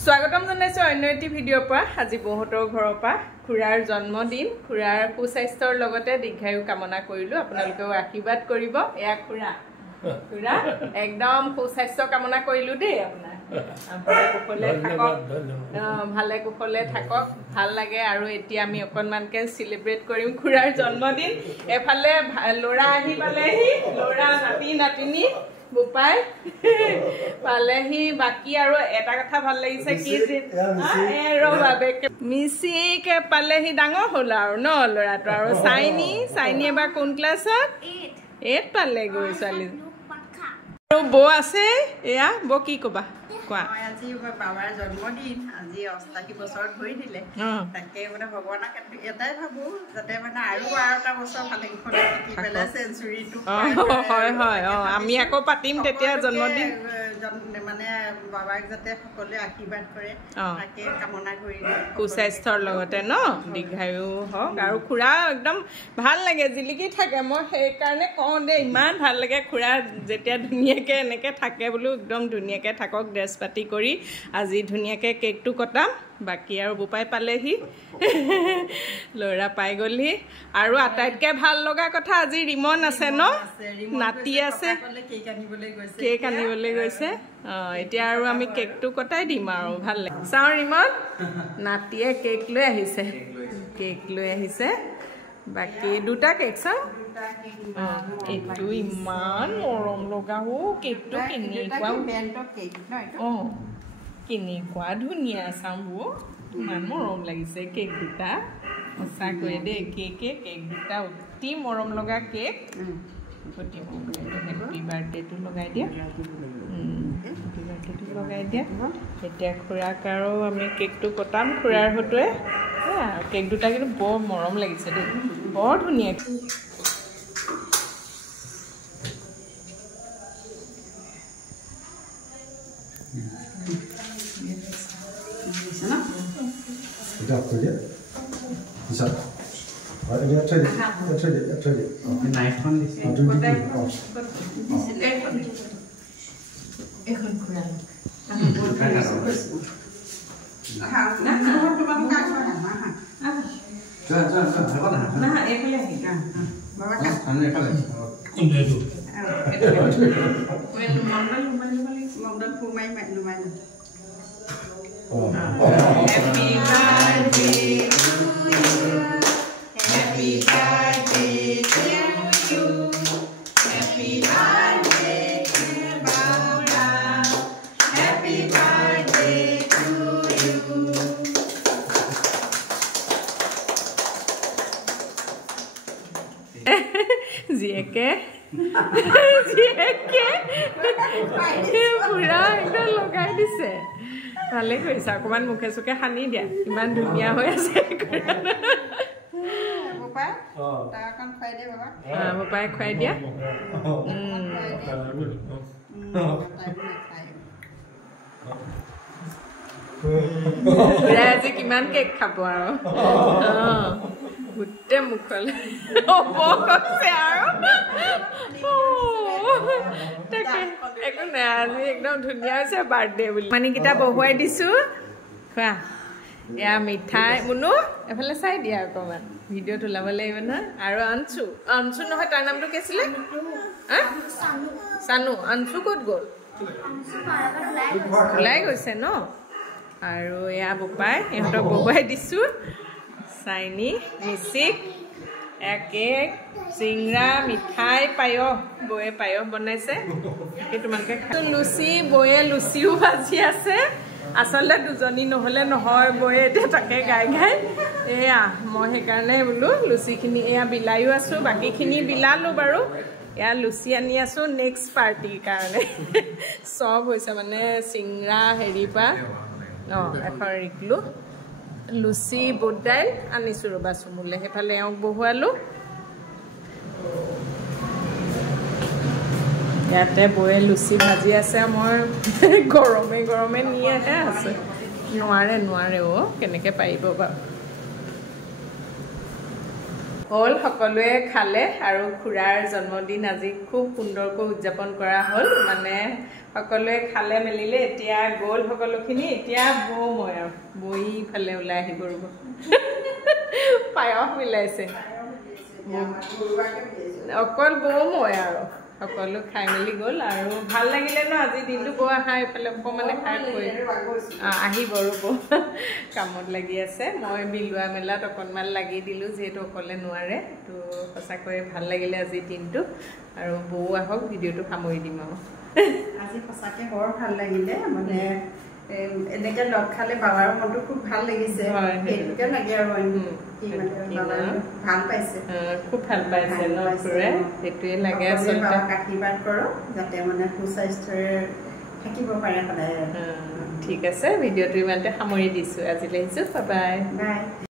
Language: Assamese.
স্বাগতম জানাইছো অন্য এটি ভিডিঅ'ৰ পৰা আজি বহুতৰ ঘৰৰ পৰা খুৰাৰ জন্মদিন খুৰাৰ সুস্বাস্থ্যৰ লগতে দীৰ্ঘায়ু কামনা কৰিলো আপোনালোকেও আশীৰ্বাদ কৰিব এয়া খুৰা একদম সুস্বাস্থ্য কামনা কৰিলো দেই আপোনাৰ ভালে কুশলে থাকক ভাল লাগে আৰু এতিয়া আমি অকনমানকে সেলিব্ৰেট কৰিম খুৰাৰ জন্মদিন এফালে লৰা আহি পালেহি লৰা নাতি নাতিনি বুপাই পালেহি বাকি আৰু এটা কথা ভাল লাগিছে কি মিছিক পালেহি ডাঙৰ হ'ল আৰু ন ল'ৰাটো আৰু চাইনি এবাৰ কোন ক্লাছত 8 পালেগৈ ছোৱালী আৰু বৌ আছে এয়া বৌ কি কবা কোৱা আজি বাবাৰ জন্মদিন আজি 88 বছৰ ধৰি দিলে তাকে মানে ভগৱানক এটাই ভাবো যাতে মানে আৰু এটা বছৰ ভালে কুশলে থাকি পেলাই সেঞ্চুৰীটো হয় হয় আমি আকৌ পাতিম তেতিয়া জন্মদিন মানে বাবাক যাতে সকলোৱে আশীৰ্বাদ কৰে তাকে কামনা কৰি সুস্বাস্থ্যৰ লগতে ন দীৰ্ঘায়ু হওক আৰু খুৰা একদম ভাল লাগে জিলিকি থাকে মই সেইকাৰণে কওঁ দে ইমান ভাল লাগে খুৰা যেতিয়া ধুনীয়াকৈ এনেকৈ থাকে বোলো একদম ধুনীয়াকৈ থাকক ড্ৰেছ পাতি কৰি আজি ধুনীয়াকৈ কেকটো কটাম বাকি আৰু বুপাই পালেহি ল'ৰা পাই গ'লহি আৰু আটাইতকৈ ভাল লগা কথা আজি ৰিমন আছে ন নাতি আছে কেক আনিবলৈ গৈছে এতিয়া আৰু আমি কেকটো কটাই দিম আৰু ভাল লাগে চাওঁ ৰিমন নাতিয়ে কেক লৈ আহিছে বাকি দুটা কেক চাওঁ কেকটো ইমান মৰম লগা কেকটো কেনেকুৱা ধুনীয়া চাওঁ ইমান মৰম লাগিছে কেক দুটা সঁচাকৈয়ে দেই কেক দুটা অতি মৰম লগা কেক অতি মৰম হেপী বাৰ্থডেটো লগাই দিয়া এতিয়া খুৰাক আৰু আমি কেকটো কটাম খুৰাৰ হতুৱে কেক দুটা কিন্তু বৰ মৰম লাগিছে দেই বৰ ধুনীয়া জিয়েকে পুৰা একদম লগাই দিছে ভালে কৰিছে অকণমান মুখে চুখে সানি দিয়া ইমান ধুনীয়া হৈ আছে বাবাই খুৱাই দিয়া আজি কিমান কেক খাব আৰু গোটেই মুখলে কৈছে আৰু একো নাই আজি একদম ধুনীয়া হৈছে বাৰ্থডে বুলি মানিকেইটা বহুৱাই দিছো খোৱা এয়া মিঠাই মুনু এফালে চাই দিয়া অকণমান ভিডিঅ'ত ওলাব লাগিব নহয় আৰু অঞ্চু নহয় তাৰ নামটো কি আছিলে চানু অঞ্চু ক'ত গ'ল ওলাই গৈছে ন আৰু এয়া বোপাই ইহঁতক বহুৱাই দিছো চাইনি মিচিক কেক চিংৰা মিঠাই পায়স বৌয়ে পায়স বনাইছে তোমালোকে লুচি বৌয়ে লুচিও ভাজি আছে আচলতে দুজনী নহ'লে নহয় বৌয়ে এতিয়া তাকে গাই এয়া মই সেইকাৰণে বোলো লুচিখিনি এয়া বিলায়ো আছোঁ বাকীখিনি বিলালোঁ বাৰু এয়া লুচি আনি আছোঁ নেক্সট পাৰ্টিৰ কাৰণে চব হৈছে মানে চিংৰা হেৰিৰ পৰা এখন ৰিকলো লুচি বুট দাইল আনিছোঁ ৰ'বা চুমুলে সেইফালে এওঁক বহুৱালোঁ ইয়াতে বৌয়ে লুচি ভাজি আছে মই গৰমে নিয়েহে আছে নোৱাৰে কেনেকৈ পাৰিব বাৰু হ'ল সকলোৱে খালে আৰু খুৰাৰ জন্মদিন আজি খুব সুন্দৰকৈ উদযাপন কৰা হ'ল মানে সকলোৱে খালে মেলিলে এতিয়া গ'ল সকলোখিনি এতিয়া বৌ মই আৰু বৈ ফালে ওলাই আহিব ৰ'ব পায়স মিলাইছে অকল বৌ মই আৰু সকলো খাই মেলি গ'ল আৰু ভাল লাগিলে ন আজি দিনটো বৌ আহা এইফালে অকণমানে খাই কৈ আহিব ৰ'ব কামত লাগি আছে মই বিলোৱা মেলাত অকণমান লাগি দিলোঁ যিহেতু অকলে নোৱাৰে তো সঁচাকৈ ভাল লাগিলে আজি দিনটো আৰু বৌ আহক ভিডিঅ'টো সামৰি দিম আৰু আজি সঁচাকৈ বৰ ভাল লাগিলে মানে এনেকৈ লগ খালে বাবাৰ মনটো খুব ভাল লাগিছে সেইটোকে লাগে আৰু ভাল পাইছে খুব ভাল পাইছে ন খুৰাই সেইটোৱে লাগে আচলতে আশীৰ্বাদ কৰক যাতে মানে সুস্বাস্থ্যৰে থাকিব পাৰে সদায় ঠিক আছে ভিডিঅ'টো ইমানতে সামৰি দিছোঁ আজিলৈ আহিছোঁ বাই বাই